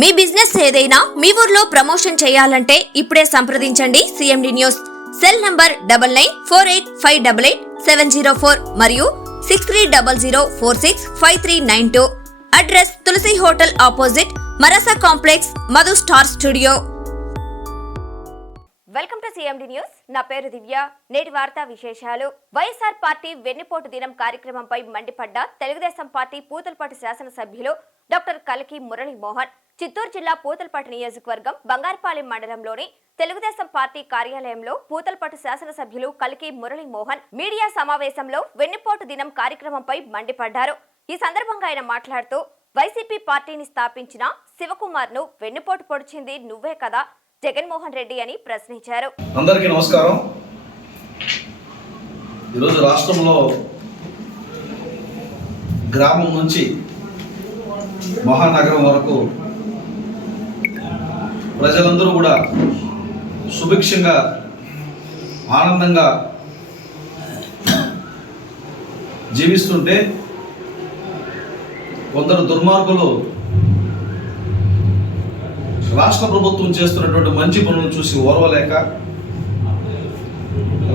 మీ business ఏదైనా మీ ఊర్లో promotion చేయాలంటే ఇప్పుడే సంప్రదించండి సిఎండి న్యూస్. సెల్ నంబర్ 9948588704 మరియు 6300465392. అడ్రస్ తులసి హోటల్ ఆపోజిట్ మరాసా complex, Madhu star studio. Welcome to CMD news. నా పేరు దివ్య. నేటి వార్తా విశేషాలు. వైఎస్ఆర్ పార్టీ వెన్నుపోటు దినం కార్యక్రమంపై మండిపడ్డ తెలుగుదేశం పార్టీ పూతలపట్టు శాసనసభ్యులు డాక్టర్ కలకి మురళీ మోహన్ చిత్తూరు జిల్లా పూతలపట్టు నియోజకవర్గం బంగారపాలెం మండలంలోని తెలుగుదేశం పార్టీ కార్యాలయంలో పూతలపట్టు శాసనసభ్యులు కలకి మురళీ మోహన్ మీడియా సమావేశంలో వెన్నుపోటు దినం కార్యక్రమంపై మండిపడ్డారు. ఈ సందర్భంగా ఆయన మాట్లాడుతూ, వైసీపీ పార్టీని స్థాపించిన శివకుమార్ ను వెన్నుపోటు పొడిచింది నువ్వే కదా జగన్మోహన్ రెడ్డి అని ప్రశ్నించారు. అందరికీ నమస్కారం. ఈరోజు రాష్ట్రంలో గ్రామం నుంచి మహానగరం వరకు ప్రజలందరూ కూడా సుభిక్షంగా ఆనందంగా జీవిస్తుంటే కొందరు దుర్మార్గులు రాష్ట్ర ప్రభుత్వం చేస్తున్నటువంటి మంచి పనులను చూసి ఓర్వలేక,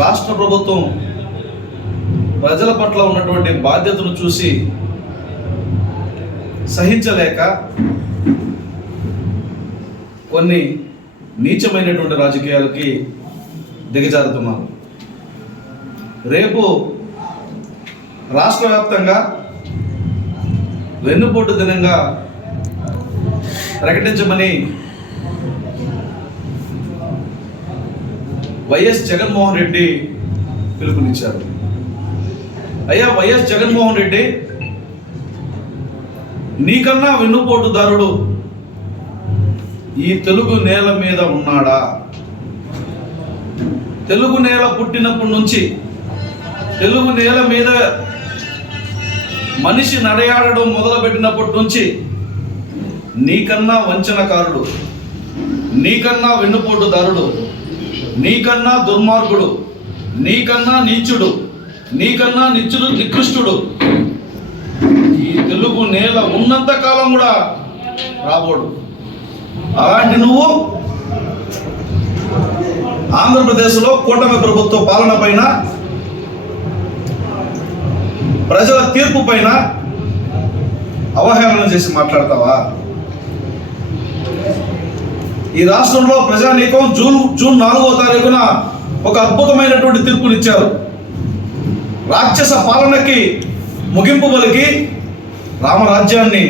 రాష్ట్ర ప్రభుత్వం ప్రజల పట్ల ఉన్నటువంటి బాధ్యతను చూసి సహించలేక కొన్ని నీచమైనటువంటి రాజకీయాలకి దిగజారుతున్నారు. రేపు రాష్ట్ర వ్యాప్తంగా వెన్నుపోటు దినంగా ప్రకటించమని వైఎస్ జగన్మోహన్ రెడ్డి పిలుపునిచ్చారు. అయ్యా వైఎస్ జగన్మోహన్ రెడ్డి, నీకన్నా వెన్నుపోటుదారుడు ఈ తెలుగు నేల మీద ఉన్నాడా? తెలుగు నేల పుట్టినప్పటి నుంచి తెలుగు నేల మీద మనిషి నడయాడడం మొదలుపెట్టినప్పటి నుంచి నీకన్నా వంచనకారుడు, నీకన్నా వెన్నుపోటుదారుడు, నీకన్నా దుర్మార్గుడు, నీకన్నా నీచుడు, నీకన్నా నికృష్టుడు ఈ తెలుగు నేల ఉన్నంత కాలం కూడా రాబోడు. అలాంటి నువ్వు ఆంధ్రప్రదేశ్లో కూటమి ప్రభుత్వ పాలన పైన, ప్రజల తీర్పు పైన అవహేళన చేసి మాట్లాడతావా? ఈ రాష్ట్రంలో ప్రజానీకం జూన్ 4వ తారీఖున ఒక అద్భుతమైనటువంటి తీర్పునిచ్చారు. రాక్షస పాలనకి ముగింపు పలికి రామరాజ్యాన్ని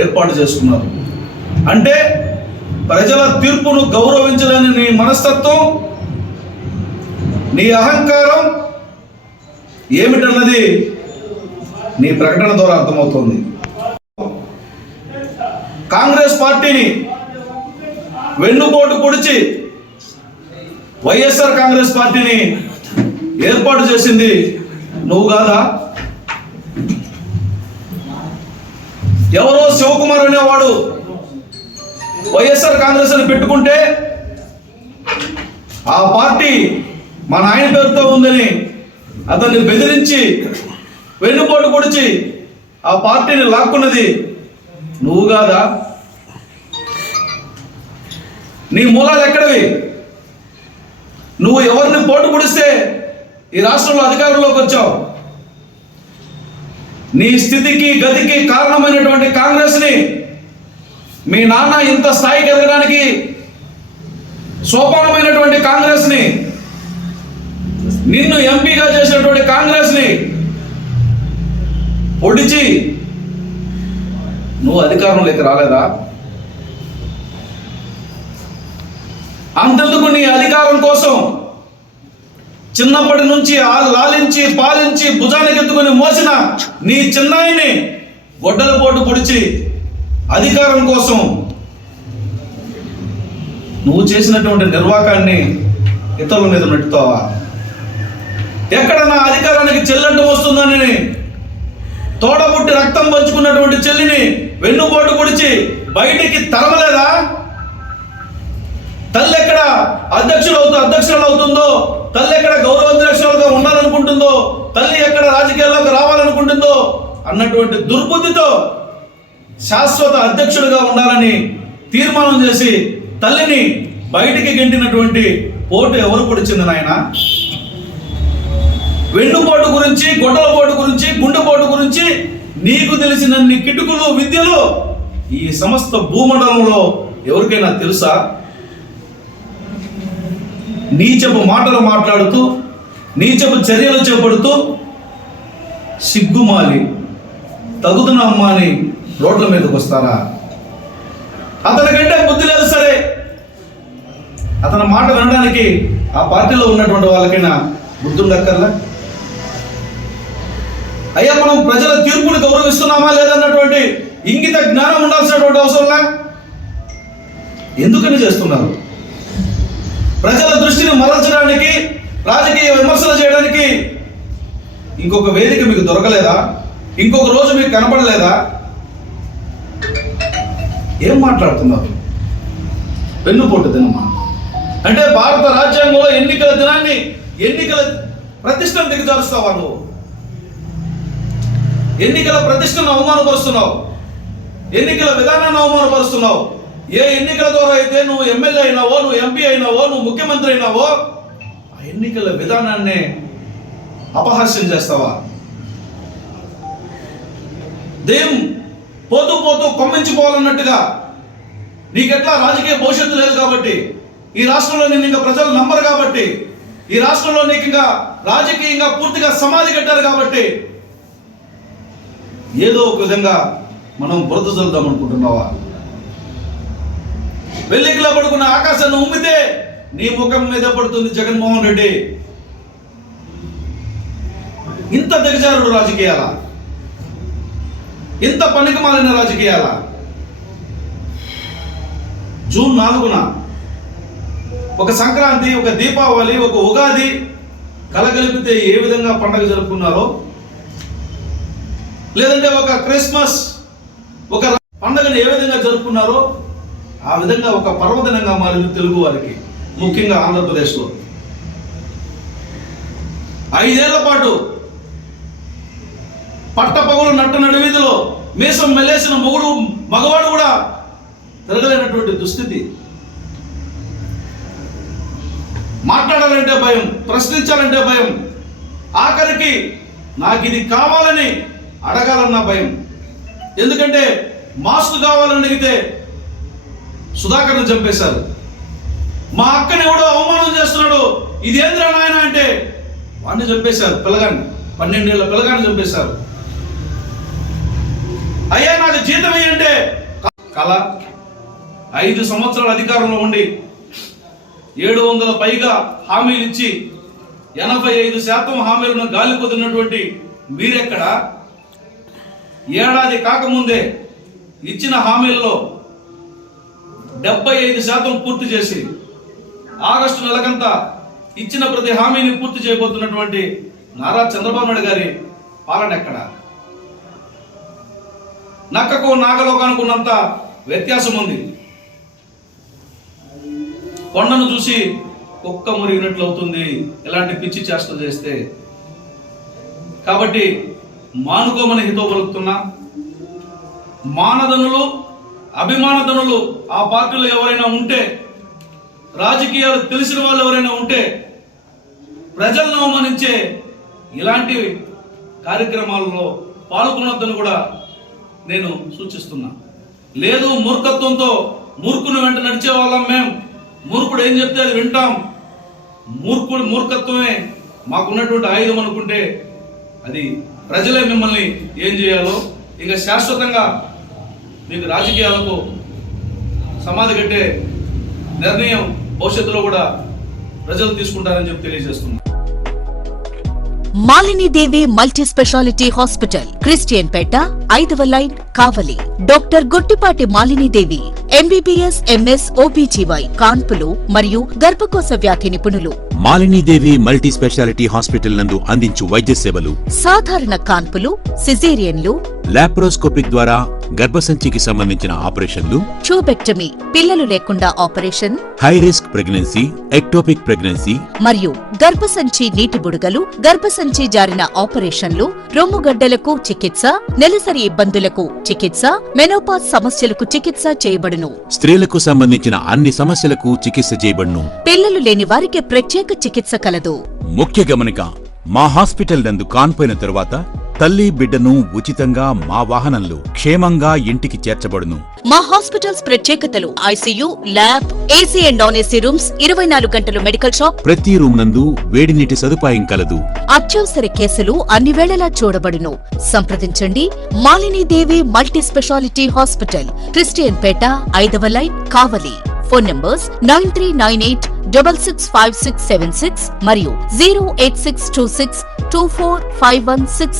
ఏర్పాటు చేసుకున్నారు. అంటే ప్రజల తీర్పును గౌరవించలేని నీ మనస్తత్వం, నీ అహంకారం ఏమిటన్నది నీ ప్రకటన ద్వారా అర్థమవుతుంది. కాంగ్రెస్ పార్టీని వెన్నుపోటు పొడిచి వైఎస్ఆర్ కాంగ్రెస్ పార్టీని ఏర్పాటు చేసింది నువ్వు కాదా? ఎవరో శివకుమార్ అనేవాడు వైఎస్ఆర్ కాంగ్రెస్ అని పెట్టుకుంటే ఆ పార్టీ మా నాయన పేరుతో ఉందని అతన్ని బెదిరించి వెన్నుపోటు పొడిచి ఆ పార్టీని లాక్కున్నది నువ్వు కాదా? నీ మూలాలు ఎక్కడవి? నువ్వు ఎవరిని పోటు పొడిస్తే ఈ రాష్ట్రంలో అధికారంలోకి వచ్చావు? నీ స్థితికి గతికి కారణమైనటువంటి కాంగ్రెస్ని, మీ నాన్న ఇంత స్థాయికి ఎదగడానికి సోపానమైనటువంటి కాంగ్రెస్ని, నిన్ను ఎంపీగా చేసినటువంటి కాంగ్రెస్ని పొడిచి నువ్వు అధికారంలోకి రాలేదా? అంతెందుకు, నీ అధికారం కోసం చిన్నప్పటి నుంచి లాలించి పాలించి భుజానికి ఎత్తుకుని మోసిన నీ చిన్నాయిని గొడ్డల పోటు పొడిచి అధికారం కోసం నువ్వు చేసినటువంటి నిర్వాకాన్ని ఇతరుల మీద నెట్టుతావా? ఎక్కడన్నా అధికారానికి చెల్లెంటు వస్తుందని తోడబుట్టి రక్తం పంచుకున్నటువంటి చెల్లిని వెన్నుపోటు పొడిచి బయటికి తరమలేదా? తల్లి ఎక్కడ అధ్యక్షురాలు అవుతుందో, తల్లి ఎక్కడ గౌరవాధ్యక్షులుగా ఉండాలనుకుంటుందో, తల్లి ఎక్కడ రాజకీయాల్లోకి రావాలనుకుంటుందో అన్నటువంటి దుర్బుద్ధితో శాశ్వత అధ్యక్షుడిగా ఉండాలని తీర్మానం చేసి తల్లిని బయటికి గెంటినటువంటి పోటు ఎవరు పొడిచింది నాయన? వెన్నుపోటు గురించి, గొడ్డలపోటు గురించి, గుండెపోటు గురించి నీకు తెలిసినన్ని కిటుకులు విద్యలు ఈ సమస్త భూమండలంలో ఎవరికైనా తెలుసా? నీచపు మాటలు మాట్లాడుతూ, నీచపు చర్యలు చేపడుతూ సిగ్గుమాలి తగుదున అమ్మా అని రోడ్ల మీదకి వస్తారా? అతనికంటే బుద్ధి లేదు సరే, అతని మాట వినడానికి ఆ పార్టీలో ఉన్నటువంటి వాళ్ళకైనా బుద్ధి ఉండక్కర్లా? అయ్యా, మనం ప్రజల తీర్పుని గౌరవిస్తున్నామా లేదన్నటువంటి ఇంగిత జ్ఞానం ఉండాల్సినటువంటి అవసరంలా? ఎందుకని చేస్తున్నారు? ప్రజల దృష్టిని మరల్చడానికి, రాజకీయ విమర్శలు చేయడానికి ఇంకొక వేదిక మీకు దొరకలేదా? ఇంకొక రోజు మీకు కనపడలేదా? ఏం మాట్లాడుతున్నారు? వెన్నుపోటు దినమా? అంటే భారత రాజ్యాంగంలో ఎన్నికల దినాన్ని, ఎన్నికల ప్రతిష్టను దిగజారుస్తావా నువ్వు? ఎన్నికల ప్రతిష్టను అవమానపరుస్తున్నావు, ఎన్నికల విధానాన్ని అవమానపరుస్తున్నావు. ఏ ఎన్నికల ద్వారా అయితే నువ్వు ఎమ్మెల్యే అయినావో, నువ్వు ఎంపీ అయినావో, నువ్వు ముఖ్యమంత్రి అయినావో, ఆ ఎన్నికల విధానాన్ని అపహాస్యం చేస్తావా? దెయ్యం పోతూ పోతూ కొమ్మించిపోవాలన్నట్టుగా నీకెట్లా రాజకీయ భవిష్యత్తు లేదు కాబట్టి, ఈ రాష్ట్రంలో నేను ఇంకా ప్రజలు నమ్మరు కాబట్టి, ఈ రాష్ట్రంలో నీకు ఇంకా రాజకీయంగా పూర్తిగా సమాధి కట్టారు కాబట్టి ఏదో ఒక విధంగా మనం బురద చల్లుదాం అనుకుంటున్నావా? వెల్లికిలా పడుకున్న ఆకాశాన్ని ఉమ్మితే నీ ముఖం మీద పడుతుంది జగన్మోహన్ రెడ్డి. ఇంత దిగజారుడు రాజకీయాల, ఇంత పనికిమాలిన రాజకీయాల? జూన్ 4న ఒక సంక్రాంతి, ఒక దీపావళి, ఒక ఉగాది కలగలిపితే ఏ విధంగా పండగ జరుపుకున్నారో, లేదంటే ఒక క్రిస్మస్, ఒక పండుగను ఏ విధంగా జరుపుకున్నారో ఆ విధంగా ఒక పర్వదినంగా మారింది తెలుగు వారికి, ముఖ్యంగా ఆంధ్రప్రదేశ్లో. 5 ఏళ్ల పాటు పట్టపగలు నట్ట నడివీధిలో మీసం మెలేసిన మగవాడు కూడా తిరగలేనటువంటి దుస్థితి. మాట్లాడాలంటే భయం, ప్రశ్నించాలంటే భయం, ఆఖరికి నాకు ఇది కావాలని అడగాలన్న భయం. ఎందుకంటే మాస్క్ కావాలని అడిగితే సుధాకర్ని చంపేశారు. మా అక్కని ఎవడో అవమానం చేస్తున్నాడు, ఇదేంద్రా నాయన అంటే వాడిని చంపేశారు. పిల్లగాన్ని, 12 ఏళ్ల పిల్లగాన్ని చంపేశారు. అయ్యా నాకు జీతం ఇయ్యంటే కళ. 5 సంవత్సరాల అధికారంలో ఉండి 700 పైగా హామీలు ఇచ్చి 85% హామీలను గాలి కుదిరినటువంటి మీరెక్కడ? ఏడాది కాకముందే ఇచ్చిన హామీల్లో 75% పూర్తి చేసి ఆగస్టు నెలకంతా ఇచ్చిన ప్రతి హామీని పూర్తి చేయబోతున్నటువంటి నారా చంద్రబాబు నాయుడు గారి పాలన ఎక్కడ? నక్కకు నాగలోకానుకున్నంత వ్యత్యాసం ఉంది. కొండను చూసి కుక్క మురిగినట్లు అవుతుంది ఇలాంటి పిచ్చి చేష్టలు చేస్తే. కాబట్టి మానుకోమని హితో పలుకుతున్నా. మానధనులు, అభిమానధనులు ఆ పార్టీలో ఎవరైనా ఉంటే, రాజకీయాలు తెలిసిన వాళ్ళు ఎవరైనా ఉంటే, ప్రజలను అవమానించే ఇలాంటి కార్యక్రమాలలో పాల్గొనొద్దని కూడా నేను సూచిస్తున్నా. లేదు, మూర్ఖత్వంతో మూర్ఖుని వెంట నడిచే వాళ్ళం మేము, మూర్ఖుడు ఏం చెప్తే అది వింటాం, మూర్ఖత్వమే మాకున్నటువంటి ఆయుధం అనుకుంటే అది ప్రజలే మిమ్మల్ని ఏం చేయాలో, ఇంకా శాశ్వతంగా మీకు రాజకీయాలకు సమాధి కట్టే నిర్ణయం భవిష్యత్తులో కూడా ప్రజలు తీసుకుంటారని చెప్పి తెలియజేస్తున్నారు. Malinidevi multi specialty hospital, Christian Peta, 5వ line, Kavali. Doctor Guttipati Malinidevi, MBBS, MS, OBGY, కాన్పులు మరియు గర్భకోశ వ్యాధి నిపుణులు. మాలినీదేవి మల్టీ స్పెషాలిటీ హాస్పిటల్ నందు అందించు వైద్య సేవలు సాధారణ కాన్పులు, సిజేరియన్లు, లాప్రోస్కోపిక్ ద్వారా గర్భసంచికి సంబంధించిన ఆపరేషన్లు, ట్యూబెక్టమీ, పిల్లలు లేకుండా operation, high risk pregnancy, ectopic pregnancy, మరియు గర్భసంచి నీటి బుడగలు, గర్భసంచి జారిన ఆపరేషన్లు, రొమ్ముగడ్డలకు చికిత్స, నెలసరి ఇబ్బందులకు చికిత్స, మెనోపాజ్ సమస్యలకు చికిత్స చేయబడును. స్త్రీలకు సంబంధించిన అన్ని సమస్యలకు చికిత్స చేయబడును. పిల్లలు లేని వారికి ప్రత్యేక చికిత్స కలదు. ముఖ్య గమనిక, మా హాస్పిటల్ నందు కాన్పోయిన తరువాత తల్లి బిడ్డను ఉచితంగా మా వాహనంలో క్షేమంగా ఇంటికి చేర్చబడును. మా హాస్పిటల్స్ ప్రత్యేకతలు: ICU, lab, AC and non AC rooms, 24 గంటలు మెడికల్ షాప్, ప్రతి రూమ్ నందు వేడి నీటి సదుపాయం కలదు. అత్యవసర కేసులు అన్ని వేళలా చూడబడును. సంప్రదించండి Malinidevi multi specialty hospital, Christian Peta, 5వ లైన్, కావలి. ఫోన్ నంబర్స్ 9398665676 మరియు 08626245166.